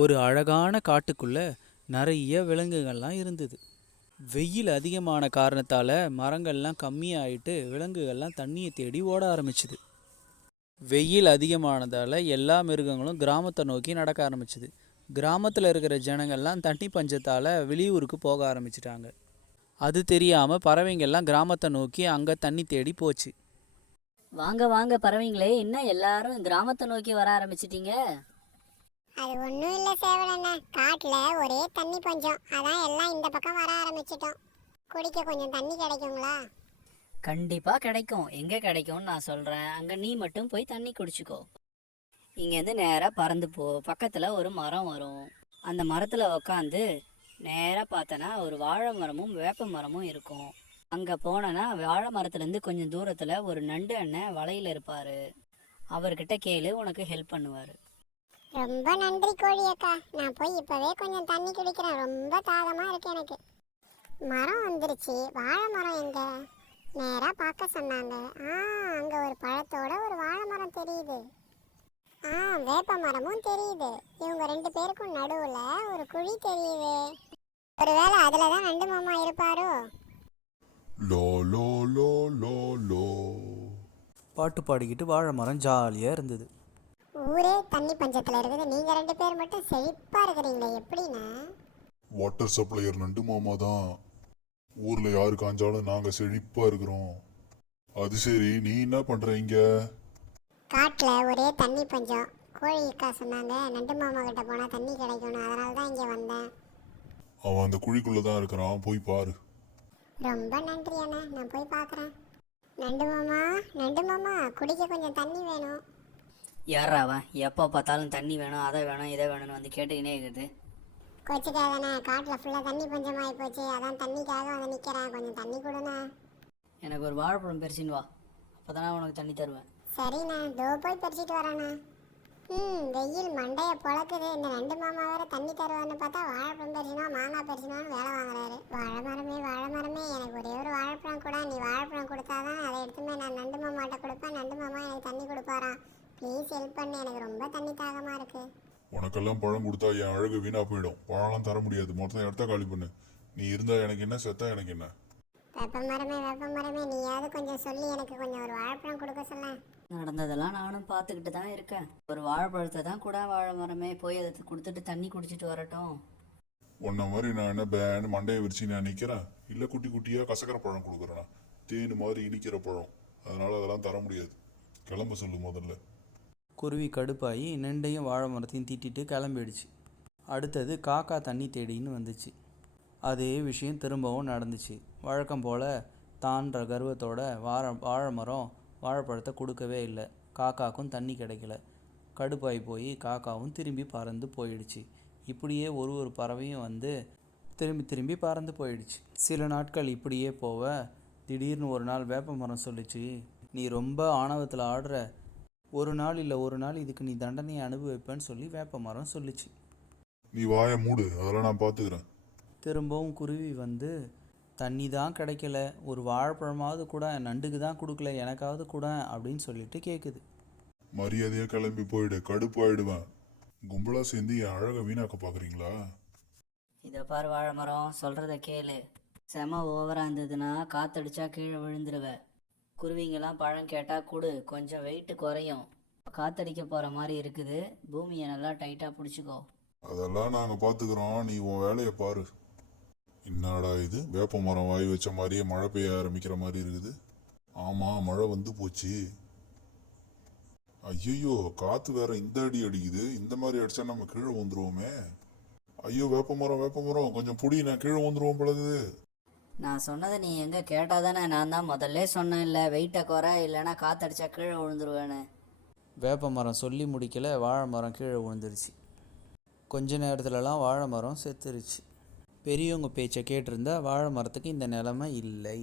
ஒரு அழகான காட்டுக்குள்ள நிறைய விலங்குகள்லாம் இருந்தது. வெயில் அதிகமான காரணத்தால் மரங்கள்லாம் கம்மியாயிட்டு விலங்குகள்லாம் தண்ணியை தேடி ஓட ஆரம்பிச்சுது. வெயில் அதிகமானதால் எல்லா மிருகங்களும் கிராமத்தை நோக்கி நடக்க ஆரம்பிச்சுது. கிராமத்தில் இருக்கிற ஜனங்கள்லாம் தண்ணி பஞ்சத்தால் வெளியூருக்கு போக ஆரம்பிச்சிட்டாங்க. அது தெரியாமல் பறவைங்கள்லாம் கிராமத்தை நோக்கி அங்கே தண்ணி தேடி போச்சு. வாங்க வாங்க பறவைங்களே, என்ன எல்லாரும் கிராமத்தை நோக்கி வர ஆரம்பிச்சிட்டீங்க? அது ஒன்றும் இல்லை சேவலண்ணா, காட்டில் ஒரே தண்ணி பஞ்சம், அதான் எல்லாம் இந்த பக்கம் வர ஆரம்பிச்சிட்டோம். குடிக்க கொஞ்சம் தண்ணி கிடைக்குங்களா? கண்டிப்பாக கிடைக்கும். எங்கே கிடைக்கும்னு நான் சொல்கிறேன், அங்கே நீ மட்டும் போய் தண்ணி குடிச்சிக்கோ. இங்கேருந்து நேராக பறந்து போ, பக்கத்தில் ஒரு மரம் வரும். அந்த மரத்தில் உக்காந்து நேராக பார்த்தனா ஒரு வாழை மரமும் வேப்ப மரமும் இருக்கும். அங்கே போனனா வாழை மரத்துலேருந்து கொஞ்சம் தூரத்தில் ஒரு நண்டு அண்ணன் வலையில் இருப்பார். அவர்கிட்ட கேளு, உனக்கு ஹெல்ப் பண்ணுவார். ரொம்ப நன்றி கோழி அக்கா, நான் போய் இப்போவே கொஞ்சம் தண்ணி குடிக்கிறேன், ரொம்ப தாகமாக இருக்கு எனக்கு. மரம் வந்துருச்சு, வாழை மரம் எங்க? நேராக பார்க்க சொன்னாங்க. அங்கே ஒரு பழத்தோட ஒரு வாழை மரம் தெரியுது. வேப்ப மரமும் தெரியுது. இவங்க ரெண்டு பேருக்கும் நடுவில் ஒரு குழி தெரியுது. ஒருவேளை அதில் தான் நண்டு மாமா இருப்பாரோ? லோ லோ லோ லோ லோ. பாட்டு பாடிக்கிட்டு வாழை மரம் ஜாலியாக இருந்தது. ஊரே தண்ணி பஞ்சத்தில் இருக்குது, நீங்கள் ரெண்டு பேர் மட்டும் செழிப்பாக இருக்கிறீங்களே, எப்படின்னா? வாட்டர் சப்ளையர் நண்டு மாமா தான். ஊர்ல யாரு காஞ்சாலும் நாங்க செழிப்பா இருக்கிறோம். அது சரி, நீ என்ன பண்ற இங்க? காட்டில் ஒரே தண்ணி பஞ்சம். கோழி அக்கா சொன்னாங்க நண்டு மாமா கிட்ட போனால் தண்ணி கிடைக்கணும், அதனால தான் இங்கே வந்தேன். அவன் அந்த குழிக்குள்ள தான் இருக்கிறான், போய் பாரு. ரொம்ப நன்றி அண்ணா, நான் போய் பார்க்குறேன். நண்டு மாமா, நண்டு மாமா, குடிக்க கொஞ்சம் தண்ணி வேணும். யாரா அவன்? எப்போ பார்த்தாலும் தண்ணி வேணும், அதை வேணும், இதை வேணும்னு வந்து கேட்டுக்கினே இருக்குது. கொச்சிக்காதானே, காட்டில் ஃபுல்லாக தண்ணி பஞ்சமாகி போச்சு, அதான் தண்ணிக்காக வந்து நிற்கிறேன், கொஞ்சம் தண்ணி கொடுண்ணா. எனக்கு ஒரு வாழைப்பழம் பறிச்சுன்னு வா, அப்போ தானே உனக்கு தண்ணி தருவேன். சரிண்ணா, தோ போய் பறிச்சிட்டு வரேண்ணா. வெயில் மண்டையை பொழக்குது. இந்த நண்டு மாமா வேறு தண்ணி தருவான்னு பார்த்தா வாழைப்பழம் பறிச்சுனா மாங்காய் பறிச்சுனான்னு வேலை வாங்குறாரு. வாழை மரமே வாழை மரமே, எனக்கு ஒரே ஒரு வாழைப்பழம் கூட, நீ வாழைப்பழம் கொடுத்தாதான் அதை எடுத்துமே நான் நண்டு மாமாட்ட கொடுப்பேன், நண்டு மாமா எனக்கு தண்ணி கொடுப்பாராம். ப்ளீஸ் ஹெல்ப் பண்ணு, எனக்கு ரொம்ப தண்ணி தாகமாக இருக்குது. உனக்கெல்லாம் பழம் கொடுத்தா என் அழகு வீணா போயிடும். பழம்லாம் தர முடியாது, மொத்தம் இடத்த காலி பண்ணு. நீ இருந்தா எனக்கு என்ன, செத்தா எனக்கு என்ன? வெப்ப மரமே, நீயாவது கொஞ்சம் சொல்லி எனக்கு கொஞ்சம் ஒரு வாழைப்பழம் கொடுக்க சொல்ல. நடந்ததெல்லாம் நானும் பார்த்துக்கிட்டு தான் இருக்கேன். ஒரு வாழைப்பழத்தை தான் கூட வாழை மரமே போய் அதை கொடுத்துட்டு தண்ணி குடிச்சிட்டு வரட்டும். உன்ன மாதிரி நான் என்ன பேன் மண்டையை விரிச்சு நான் நிற்கிறேன்? இல்லை குட்டி குட்டியாக கசக்கிற பழம் கொடுக்குறேன்னா? தேன் மாதிரி இனிக்கிற பழம், அதனால அதெல்லாம் தர முடியாது. கிளம்ப சொல்லு முதல்ல. குருவி கடுப்பாகி நண்டையும் வாழை மரத்தையும் தீட்டிட்டு கிளம்பிடுச்சு. அடுத்தது காக்கா தண்ணி தேடின்னு வந்துச்சு. அதே விஷயம் திரும்பவும் நடந்துச்சு. வழக்கம் போல் தான்ற கர்வத்தோட வாழை மரம் வாழைப்பழத்தை கொடுக்கவே இல்லை. காக்காக்கும் தண்ணி கிடைக்கல. கடுப்பாகி போய் காக்காவும் திரும்பி பறந்து போயிடுச்சு. இப்படியே ஒரு பறவையும் வந்து திரும்பி பறந்து போயிடுச்சு. சில நாட்கள் இப்படியே போக திடீர்னு ஒரு நாள் வேப்ப மரம் சொல்லிச்சு, நீ ரொம்ப ஆணவத்தில் ஆடுற, ஒரு நாள் இல்லை ஒரு நாள் இதுக்கு நீ தண்டனையை அனுபவிப்பேன்னு சொல்லி வேப்ப மரம் சொல்லிச்சு. நீ வாயை மூடு, அதெல்லாம் நான் பார்த்துக்கிறேன். திரும்பவும் குருவி வந்து, தண்ணி தான் கிடைக்கல, ஒரு வாழைப்பழமாவது கூட நண்டுக்கு தான் கொடுக்கல, எனக்காவது கூட அப்படின்னு சொல்லிட்டு கேட்குது. மரியாதையாக கிளம்பி போயிடு, கடுப்பு ஆயிடுவேன். கும்பலாக சேர்ந்து என் அழகை வீணாக்க பார்க்குறீங்களா? இதை பாரு வாழை மரம், சொல்கிறத கேளு. செம ஓவராக இருந்ததுன்னா காத்தடிச்சா கீழே விழுந்துருவ. குருவிங்கெல்லாம் பழம் கேட்டால் கொடு, கொஞ்சம் வெயிட்டு குறையும். காத்தடிக்க போகிற மாதிரி இருக்குது, பூமியை நல்லா டைட்டாக பிடிச்சிக்கோ. அதெல்லாம் நாங்கள் பார்த்துக்குறோம், நீ உன் வேலையை பாரு. என்னடா இது, வேப்ப மரம் வாய் வச்ச மாதிரியே மழை பெய்ய ஆரம்பிக்கிற மாதிரி இருக்குது. ஆமாம், மழை வந்து போச்சு. ஐயோ, காற்று வேற இந்த அடி அடிக்குது. இந்த மாதிரி அடிச்சா நம்ம கீழே வந்துருவோமே. ஐயோ, வேப்ப மரம் கொஞ்சம் புடி, நான் கீழே வந்துருவோம் பழகுது. நான் சொன்னதை நீ எங்கே கேட்டாதானே? நான் தான் முதல்ல சொன்னேன் இல்லை, வெயிட்டை குறை, இல்லைன்னா காத்தடிச்சா கீழே விழுந்துருவேன்னு. வேப்ப மரம் சொல்லி முடிக்கல, வாழை மரம் கீழே விழுந்துருச்சு. கொஞ்ச நேரத்துலலாம் வாழை மரம் செத்துருச்சு. பெரியவங்க பேச்சை கேட்டிருந்தா வாழை மரத்துக்கு இந்த நிலைமை இல்லை.